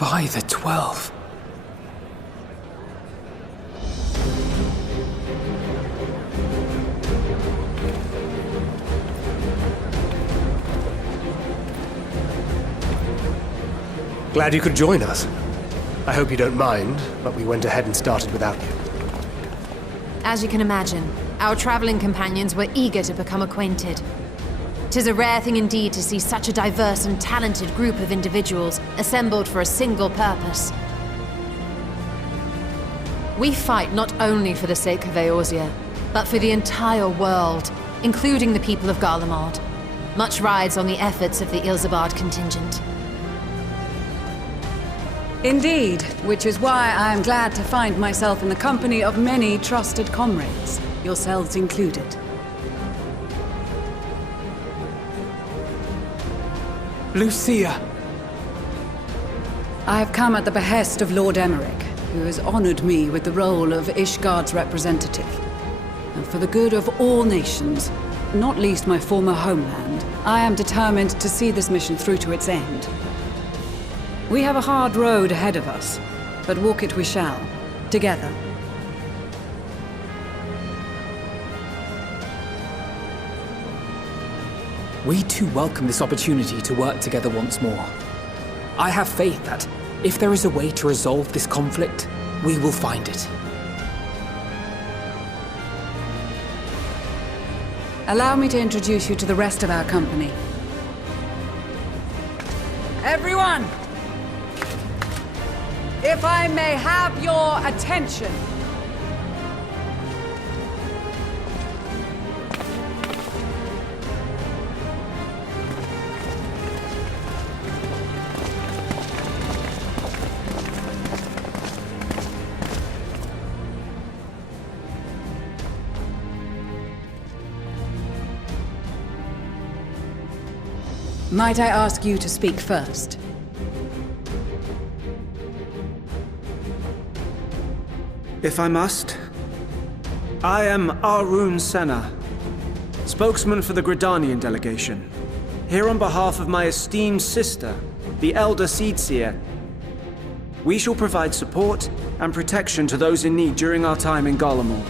By the 12. Glad you could join us. I hope you don't mind, but we went ahead and started without you. As you can imagine, our traveling companions were eager to become acquainted. 'Tis a rare thing indeed to see such a diverse and talented group of individuals assembled for a single purpose. We fight not only for the sake of Eorzea, but for the entire world, including the people of Garlemald. Much rides on the efforts of the Ilsabard contingent. Indeed, which is why I am glad to find myself in the company of many trusted comrades, yourselves included. Lucia! I have come at the behest of Lord Emmerich, who has honored me with the role of Ishgard's representative. And for the good of all nations, not least my former homeland, I am determined to see this mission through to its end. We have a hard road ahead of us, but walk it we shall, together. We too welcome this opportunity to work together once more. I have faith that, if there is a way to resolve this conflict, we will find it. Allow me to introduce you to the rest of our company. Everyone! If I may have your attention. Might I ask you to speak first? If I must. I am Arun Senna, spokesman for the Gridanian delegation, here on behalf of my esteemed sister, the Elder Seedseer. We shall provide support and protection to those in need during our time in Garlemald.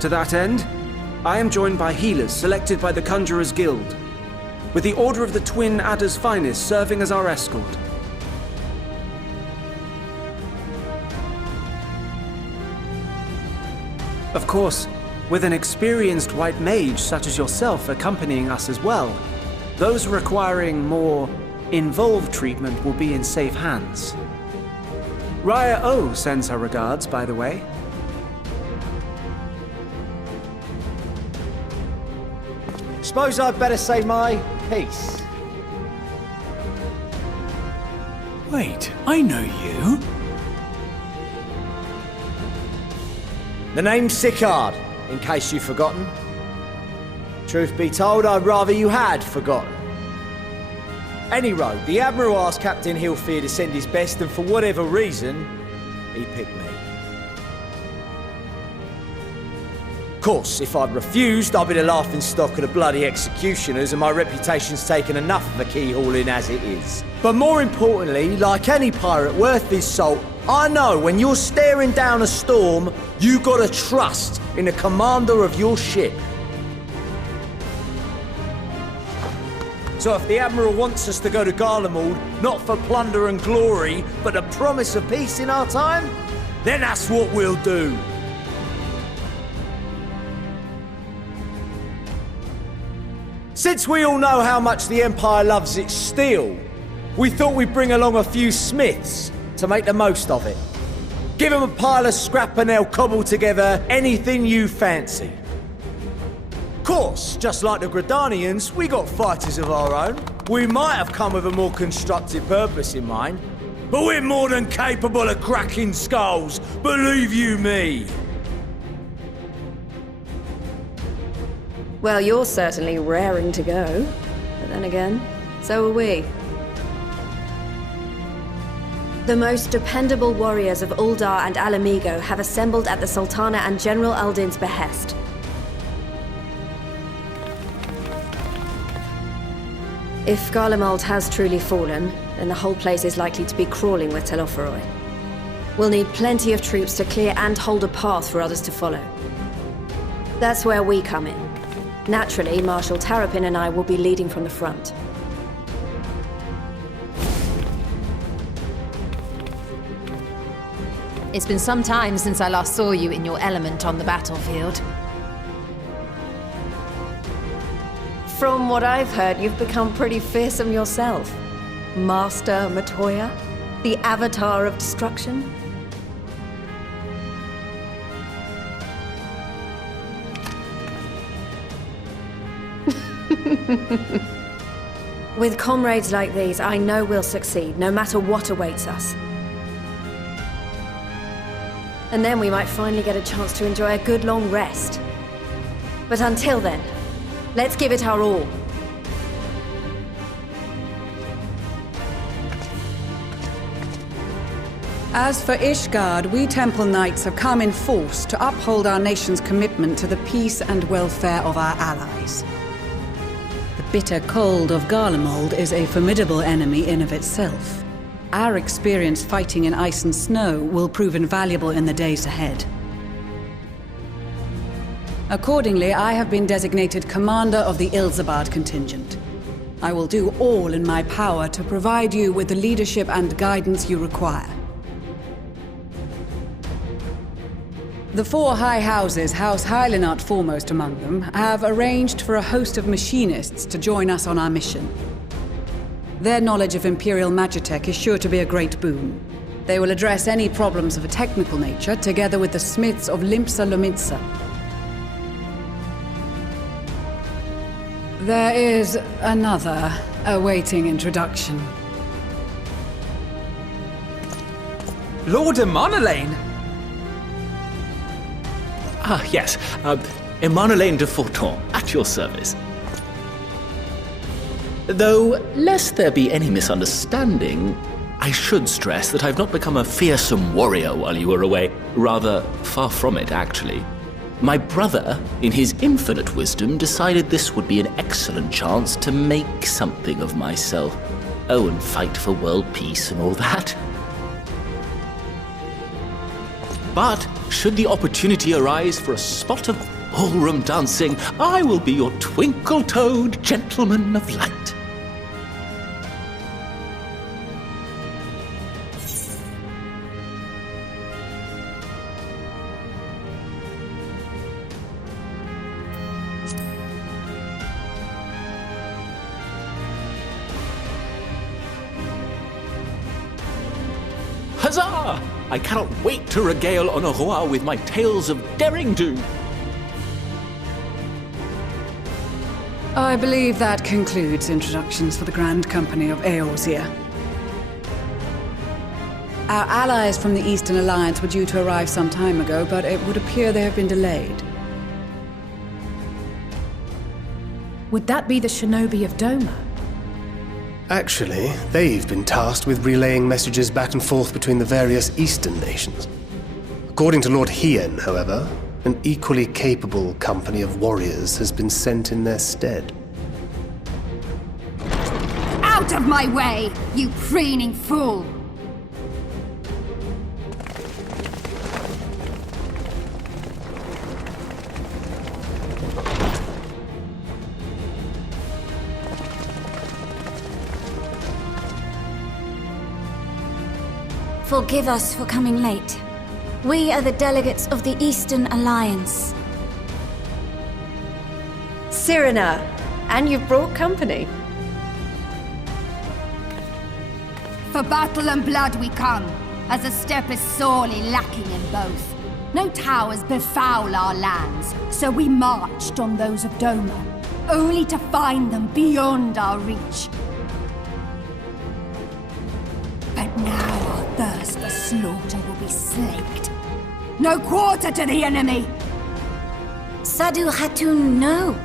To that end, I am joined by healers selected by the Conjurers Guild, with the Order of the Twin Adder's Finest serving as our escort. Of course, with an experienced white mage such as yourself accompanying us as well, those requiring more involved treatment will be in safe hands. Raya O sends her regards, by the way. Suppose I'd better say my piece. Wait, I know you. The name's Sicard, in case you've forgotten. Truth be told, I'd rather you had forgotten. Any road, the Admiral asked Captain Hilfear to send his best, and for whatever reason, he picked me. Of course, if I'd refused, I'd be the laughingstock of the bloody executioners, and my reputation's taken enough of a keyhauling as it is. But more importantly, like any pirate worth his salt, I know when you're staring down a storm, you gotta trust in the commander of your ship. So if the Admiral wants us to go to Garlemald, not for plunder and glory, but the promise of peace in our time, then that's what we'll do. Since we all know how much the Empire loves its steel, we thought we'd bring along a few smiths to make the most of it. Give them a pile of scrap and they'll cobble together anything you fancy. Of course, just like the Gridanians, we got fighters of our own. We might have come with a more constructive purpose in mind, but we're more than capable of cracking skulls, believe you me. Well, you're certainly raring to go. But then again, so are we. The most dependable warriors of Uldar and Alamigo have assembled at the Sultana and General Aldin's behest. If Garlemald has truly fallen, then the whole place is likely to be crawling with Telophoroi. We'll need plenty of troops to clear and hold a path for others to follow. That's where we come in. Naturally, Marshal Tarapin and I will be leading from the front. It's been some time since I last saw you in your element on the battlefield. From what I've heard, you've become pretty fearsome yourself. Master Matoya? The Avatar of Destruction? With comrades like these, I know we'll succeed, no matter what awaits us. And then we might finally get a chance to enjoy a good long rest. But until then, let's give it our all. As for Ishgard, we Temple Knights have come in force to uphold our nation's commitment to the peace and welfare of our allies. The bitter cold of Garlemald is a formidable enemy in of itself. Our experience fighting in ice and snow will prove invaluable in the days ahead. Accordingly, I have been designated commander of the Ilzabard contingent. I will do all in my power to provide you with the leadership and guidance you require. The four high houses, House Hylinart foremost among them, have arranged for a host of machinists to join us on our mission. Their knowledge of Imperial Magitech is sure to be a great boon. They will address any problems of a technical nature, together with the smiths of Limpsa Lomitsa. There is another awaiting introduction. Lord Emanolain! Ah, yes. Emanolain de Forton, at your service. Though, lest there be any misunderstanding, I should stress that I've not become a fearsome warrior while you were away. Rather, far from it, actually. My brother, in his infinite wisdom, decided this would be an excellent chance to make something of myself. Oh, and fight for world peace and all that. But, should the opportunity arise for a spot of ballroom dancing, I will be your twinkle-toed gentleman of light. Huzzah! I cannot wait to regale Honoroa with my tales of daring-do. I believe that concludes introductions for the Grand Company of Eorzea. Our allies from the Eastern Alliance were due to arrive some time ago, but it would appear they have been delayed. Would that be the shinobi of Doma? Actually, they've been tasked with relaying messages back and forth between the various eastern nations. According to Lord Hien, however, an equally capable company of warriors has been sent in their stead. Out of my way, you preening fool! Forgive us for coming late. We are the delegates of the Eastern Alliance. Cyrena, and you've brought company. For battle and blood we come, as the steppe is sorely lacking in both. No towers befoul our lands, so we marched on those of Doma, only to find them beyond our reach. But now our thirst for slaughter will be slaked. No quarter to the enemy! Sadu Hatun, no.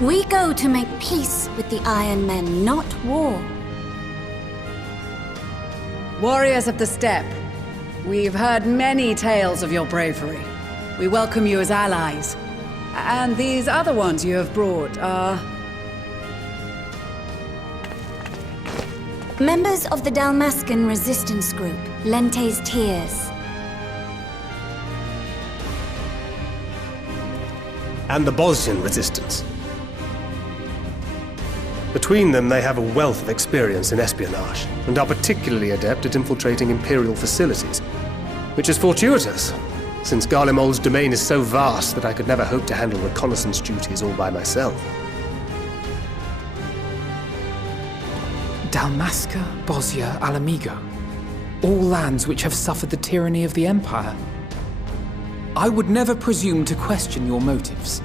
We go to make peace with the Iron Men, not war. Warriors of the Steppe, we've heard many tales of your bravery. We welcome you as allies. And these other ones you have brought are... Members of the Dalmascan resistance group, Lente's Tears. And the Bosnian resistance. Between them, they have a wealth of experience in espionage, and are particularly adept at infiltrating Imperial facilities, which is fortuitous, since Garlemald's domain is so vast that I could never hope to handle reconnaissance duties all by myself. Dalmasca, Bosnia, Alamigo. All lands which have suffered the tyranny of the Empire. I would never presume to question your motives.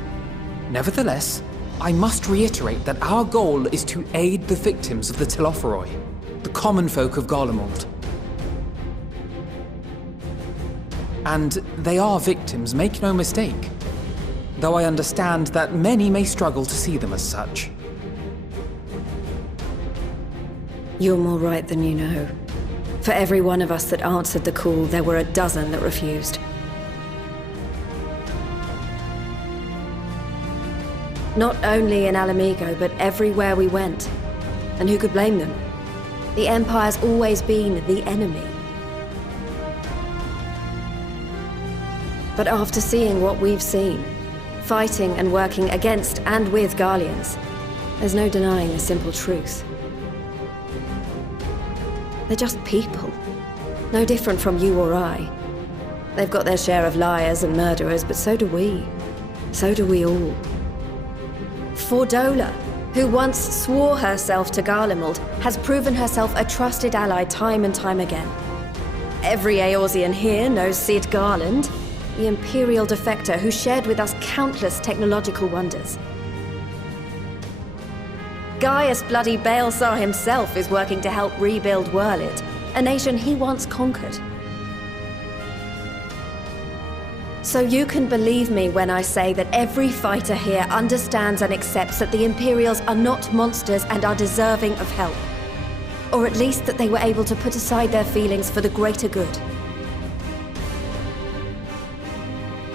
Nevertheless, I must reiterate that our goal is to aid the victims of the Telophoroi, the common folk of Garlemald. And they are victims, make no mistake. Though I understand that many may struggle to see them as such. You're more right than you know. For every one of us that answered the call, there were a dozen that refused. Not only in Alamigo, but everywhere we went. And who could blame them? The Empire's always been the enemy. But after seeing what we've seen, fighting and working against and with Garleans, there's no denying the simple truth. They're just people. No different from you or I. They've got their share of liars and murderers, but so do we. So do we all. Fordola, who once swore herself to Garlemald, has proven herself a trusted ally time and time again. Every Eorzean here knows Cid Garland, the Imperial defector who shared with us countless technological wonders. Gaius bloody Baelsar himself is working to help rebuild Wurlit, a nation he once conquered. So you can believe me when I say that every fighter here understands and accepts that the Imperials are not monsters and are deserving of help. Or at least that they were able to put aside their feelings for the greater good.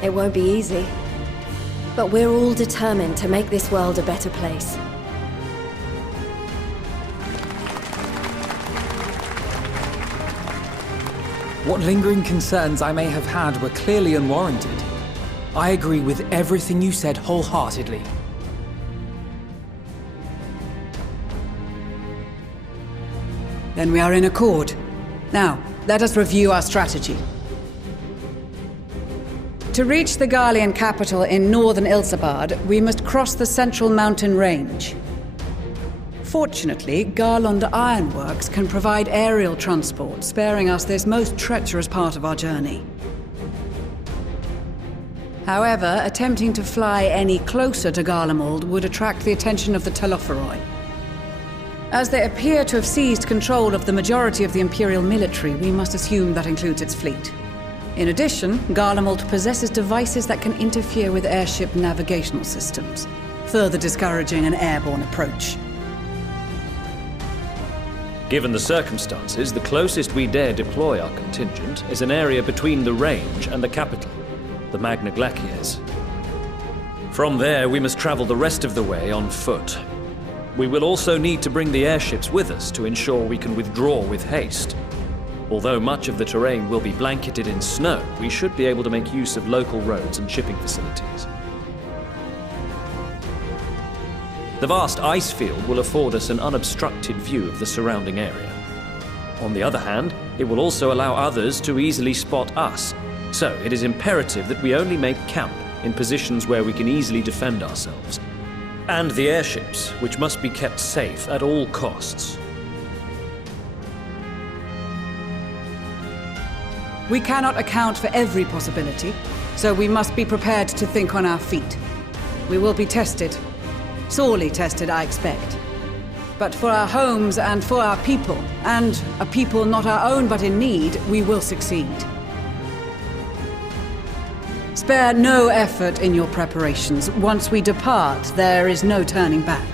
It won't be easy, but we're all determined to make this world a better place. What lingering concerns I may have had were clearly unwarranted. I agree with everything you said wholeheartedly. Then we are in accord. Now, let us review our strategy. To reach the Garlean capital in northern Ilsabard, we must cross the central mountain range. Fortunately, Garlond Ironworks can provide aerial transport, sparing us this most treacherous part of our journey. However, attempting to fly any closer to Garlemald would attract the attention of the Telophoroi. As they appear to have seized control of the majority of the Imperial military, we must assume that includes its fleet. In addition, Garlemald possesses devices that can interfere with airship navigational systems, further discouraging an airborne approach. Given the circumstances, the closest we dare deploy our contingent is an area between the range and the capital, the Magna Glaciers. From there, we must travel the rest of the way on foot. We will also need to bring the airships with us to ensure we can withdraw with haste. Although much of the terrain will be blanketed in snow, we should be able to make use of local roads and shipping facilities. The vast ice field will afford us an unobstructed view of the surrounding area. On the other hand, it will also allow others to easily spot us, so it is imperative that we only make camp in positions where we can easily defend ourselves. And the airships, which must be kept safe at all costs. We cannot account for every possibility, so we must be prepared to think on our feet. We will be tested. Sorely tested, I expect. But for our homes and for our people, and a people not our own but in need, we will succeed. Spare no effort in your preparations. Once we depart, there is no turning back.